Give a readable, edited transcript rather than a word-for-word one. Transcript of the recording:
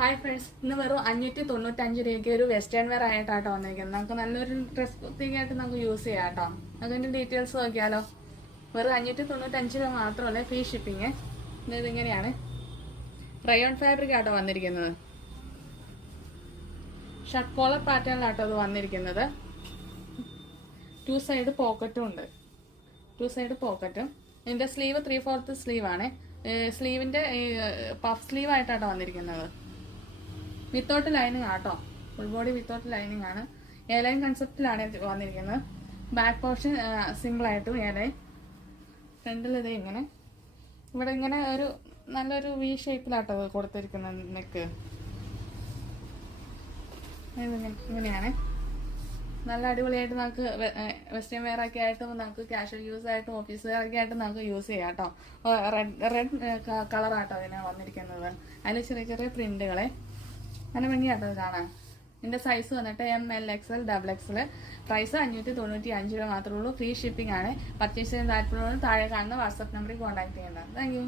Hi friends, ഇന്ന് വെറും 595 രൂപയ്ക്ക് ഒരു വെസ്റ്റേൺ വെയർ ആയിട്ടാട്ടോ വന്നിരിക്കുന്നത്. നമുക്ക് നല്ലൊരു ഡ്രസ് ആയിട്ട് നമുക്ക് യൂസ് ചെയ്യാം കേട്ടോ. അതിന്റെ ഡീറ്റെയിൽസ് നോക്കിയാലോ. വെറും 595 രൂപ മാത്രമല്ല, ഫ്രീ ഷിപ്പിങ്. ഇതിങ്ങനെയാണ് റയോൺ ഫാബ്രിക് ആട്ടോ വന്നിരിക്കുന്നത്. ഷർട്ട് കോളർ പാറ്റേണിലാട്ടോ അത് വന്നിരിക്കുന്നത്. 2 സൈഡ് പോക്കറ്റും ഉണ്ട്. 2 സൈഡ് പോക്കറ്റും. ഇതിന്റെ സ്ലീവ് 3/4 സ്ലീവ് ആണ്. സ്ലീവിന്റെ പഫ് സ്ലീവ് ആയിട്ടാട്ടോ വന്നിരിക്കുന്നത്. വിത്തൗട്ട് ലൈനിങ് ആട്ടോ. ഫുൾ ബോഡി വിത്തൗട്ട് ലൈനിങ് ആണ്. എ ലൈൻ കൺസെപ്റ്റിലാണ് വന്നിരിക്കുന്നത്. ബാക്ക് പോർഷൻ സിമ്പിൾ ആയിട്ടും എ ലൈൻ. ഫ്രണ്ടിൽ ഇത് ഇങ്ങനെ ഇവിടെ ഇങ്ങനെ ഒരു നല്ലൊരു വി ഷേപ്പിലാട്ടോ കൊടുത്തിരിക്കുന്നത്. നെക്ക് ഇങ്ങനെയാണ്. നല്ല അടിപൊളിയായിട്ട് നമുക്ക് വെസ്റ്റേൺ വെയർ ഒക്കെ ആയിട്ട് നമുക്ക് കാഷ്വൽ യൂസ് ആയിട്ടും ഓഫീസ് വെയർ ഒക്കെ ആയിട്ട് നമുക്ക് യൂസ് ചെയ്യാം കേട്ടോ. റെഡ് കളറാട്ടോ അതിന് വന്നിരിക്കുന്നത്. അതിൽ ചെറിയ ചെറിയ പ്രിന്റുകളെ നല്ല ഭംഗിയാട്ടോ കാണാൻ. ഇതിന്റെ സൈസ് വന്നിട്ട് ML XL XXL. പ്രൈസ് 595 രൂപ മാത്രമേ ഉള്ളൂ. ഫ്രീ ഷിപ്പിംഗ് ആണ്. പർച്ചേസ് ചെയ്യാൻ താല്പര്യമുള്ള താഴെ കാണുന്ന വാട്സ്ആപ്പ് നമ്പറിൽ കോൺടാക്ട് ചെയ്യേണ്ടത്. Thank you.